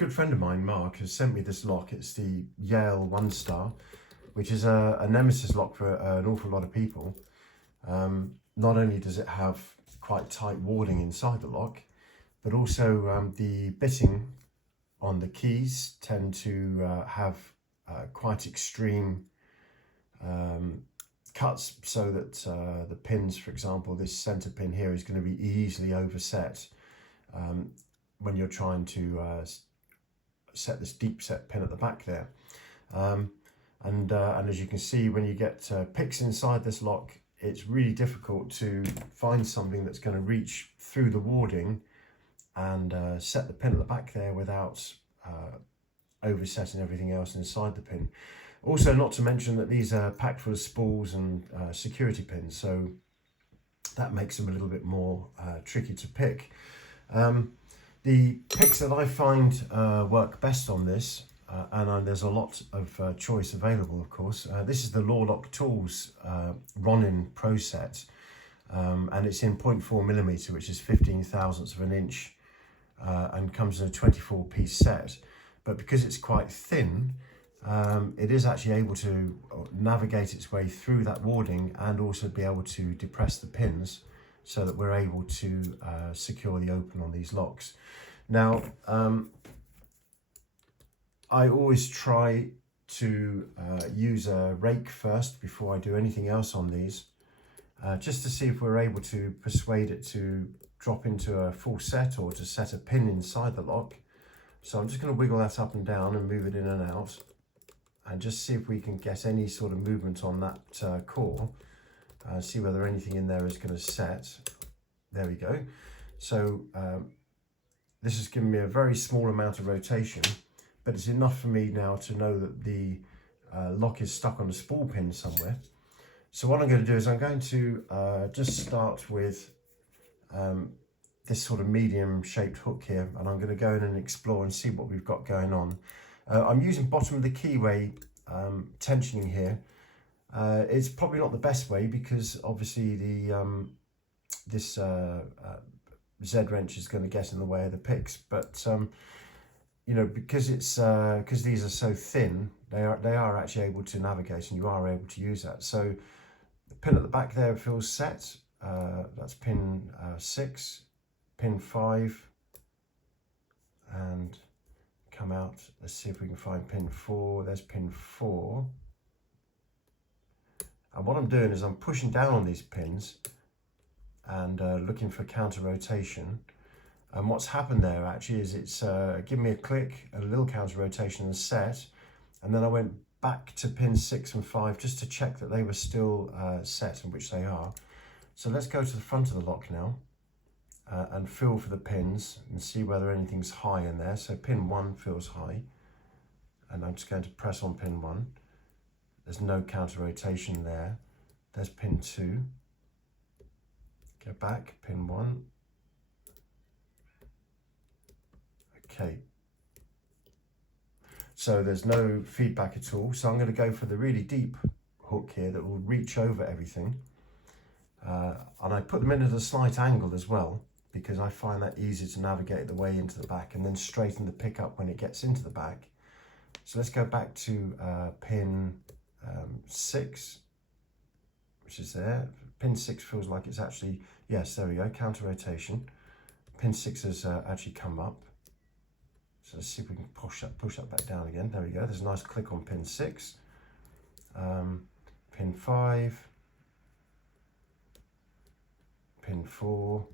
good friend of mine, Mark, has sent me this lock. It's the Yale 1-star, which is a nemesis lock for an awful lot of people. Not only does it have quite tight warding inside the lock, but also the bitting on the keys tend to have quite extreme cuts, so that the pins, for example, this center pin here is going to be easily overset when you're trying to set this deep set pin at the back there. And as you can see, when you get picks inside this lock, it's really difficult to find something that's going to reach through the warding and set the pin at the back there without oversetting everything else inside the pin. Also, not to mention that these are packed full of spools and security pins, so that makes them a little bit more tricky to pick. The picks that I find work best on this, and there's a lot of choice available, of course. This is the Lawlock Tools Ronin Pro Set, and it's in 0.4mm, which is 15 thousandths of an inch, and comes in a 24-piece set. But because it's quite thin, it is actually able to navigate its way through that warding and also be able to depress the pins, so that we're able to secure the open on these locks. Now, I always try to use a rake first before I do anything else on these, just to see if we're able to persuade it to drop into a full set or to set a pin inside the lock. So I'm just going to wiggle that up and down and move it in and out, and just see if we can get any sort of movement on that core. See whether anything in there is going to set. There we go. So this has given me a very small amount of rotation, but it's enough for me now to know that the lock is stuck on a spool pin somewhere. So what I'm going to do is I'm going to just start with this sort of medium shaped hook here, and I'm going to go in and explore and see what we've got going on. I'm using bottom of the keyway tensioning here. It's probably not the best way, because obviously the this Z wrench is going to get in the way of the picks, but you know, because it's because these are so thin, they are actually able to navigate, and you are able to use that. So the pin at the back there feels set. That's pin 6, pin 5, and come out. Let's see if we can find pin 4. There's pin 4. And what I'm doing is I'm pushing down on these pins and looking for counter rotation. And what's happened there actually is it's given me a click, a little counter rotation and set. And then I went back to pin 6 and 5 just to check that they were still set, and which they are. So let's go to the front of the lock now and feel for the pins and see whether anything's high in there. So pin 1 feels high, and I'm just going to press on pin 1. There's no counter rotation there. There's pin 2. Go back, pin 1. Okay. So there's no feedback at all. So I'm going to go for the really deep hook here that will reach over everything. And I put them in at a slight angle as well, because I find that easy to navigate the way into the back and then straighten the pickup when it gets into the back. So let's go back to pin 6, which is there. Pin 6 feels like it's actually, yes, there we go, counter rotation. Pin 6 has actually come up. So let's see if we can push that back down again. There we go, there's a nice click on pin 6. Pin 5. Pin 4,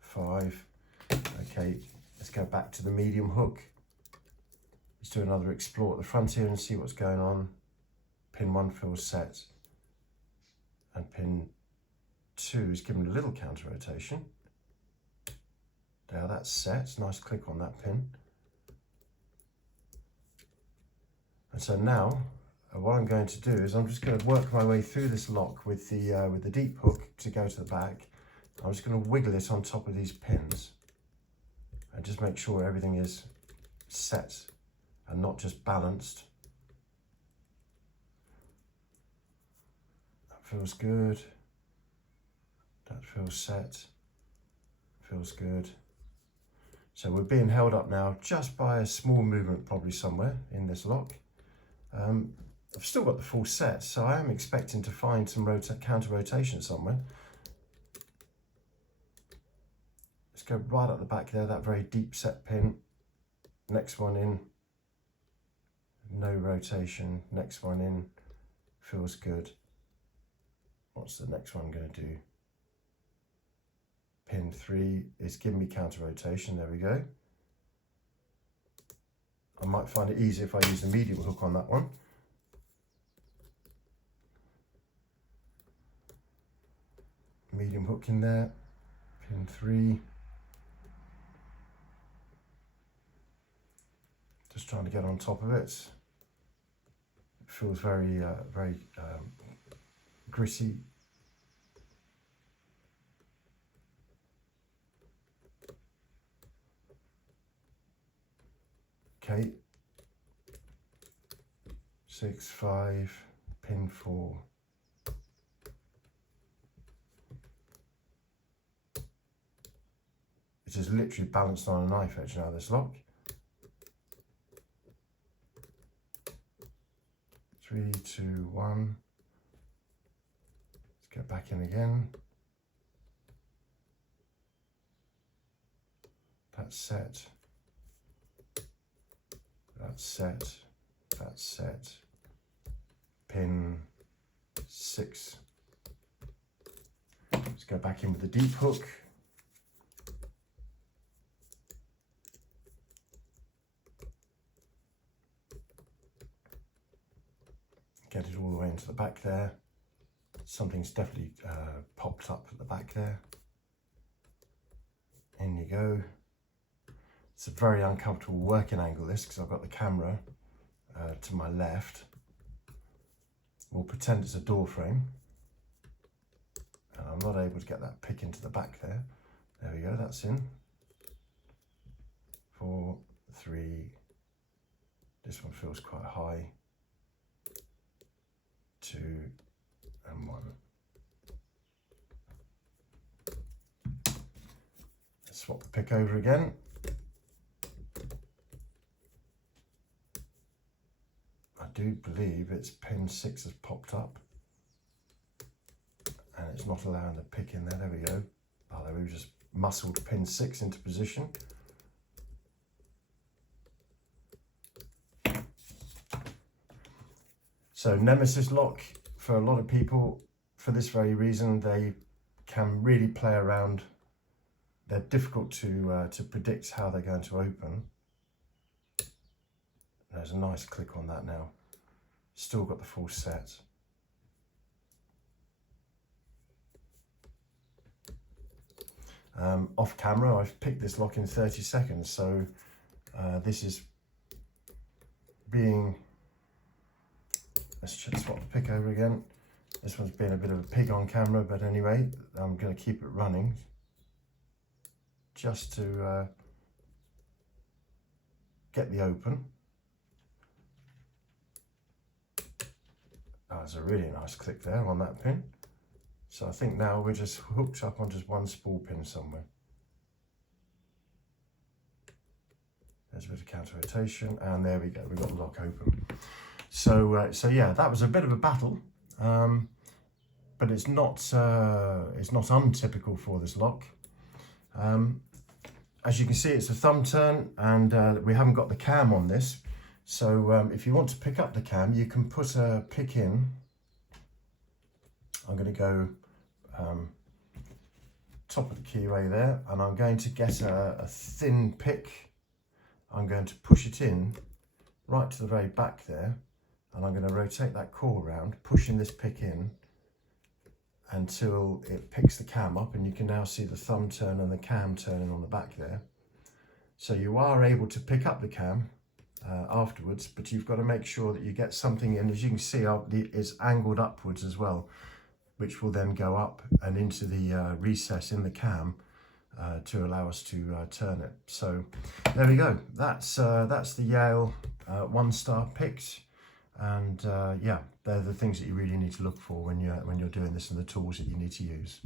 5. Okay, let's go back to the medium hook. Let's do another explore at the front here and see what's going on. Pin 1 feels set, and pin 2 is given a little counter rotation. Now that's set, nice click on that pin. And so now what I'm going to do is I'm just going to work my way through this lock with the deep hook to go to the back. I'm just going to wiggle it on top of these pins and just make sure everything is set and not just balanced. That feels good. That feels set. Feels good. So we're being held up now just by a small movement probably somewhere in this lock. I've still got the full set, so I am expecting to find some counter rotation somewhere. Let's go right up the back there, that very deep set pin. Next one in, no rotation. Next one in, feels good. What's the next one going to do? Pin 3 is giving me counter rotation, there we go. I might find it easier if I use the medium hook on that one. Medium hook in there, pin 3. Just trying to get on top of it. It feels very, gritty. Okay. 6, 5, pin 4. It is literally balanced on a knife edge now, this lock. 3, 2, 1. Let's get back in again. That's set. That's set. That's set. Pin 6. Let's go back in with the deep hook. Get it all the way into the back there. Something's definitely popped up at the back there. In you go. It's a very uncomfortable working angle, this, because I've got the camera to my left. We'll pretend it's a door frame. And I'm not able to get that pick into the back there. There we go, that's in. 4, 3. This one feels quite high. 2 and 1. Let's swap the pick over again. I do believe it's pin 6 has popped up and it's not allowing the pick in there. There we go. Oh, there we just muscled pin 6 into position. So Nemesis lock, for a lot of people, for this very reason, they can really play around. They're difficult to predict how they're going to open. There's a nice click on that now. Still got the full set. Off camera, I've picked this lock in 30 seconds, so this is being... Let's just swap the pick over again. This one's been a bit of a pig on camera, but anyway, I'm going to keep it running just to get the open. Oh, there's a really nice click there on that pin. So I think now we're just hooked up on just one spool pin somewhere. There's a bit of counter rotation, and there we go, we've got the lock open. So yeah, that was a bit of a battle, but it's not untypical for this lock. As you can see, it's a thumb turn, and we haven't got the cam on this. So if you want to pick up the cam, you can put a pick in. I'm going to go top of the keyway there, and I'm going to get a thin pick. I'm going to push it in right to the very back there, and I'm going to rotate that core around, pushing this pick in until it picks the cam up, and you can now see the thumb turn and the cam turning on the back there. So you are able to pick up the cam afterwards, but you've got to make sure that you get something in. As you can see, it's angled upwards as well, which will then go up and into the recess in the cam to allow us to turn it. So there we go. That's the Yale 1-star picks, and yeah, they're the things that you really need to look for when you're doing this, and the tools that you need to use.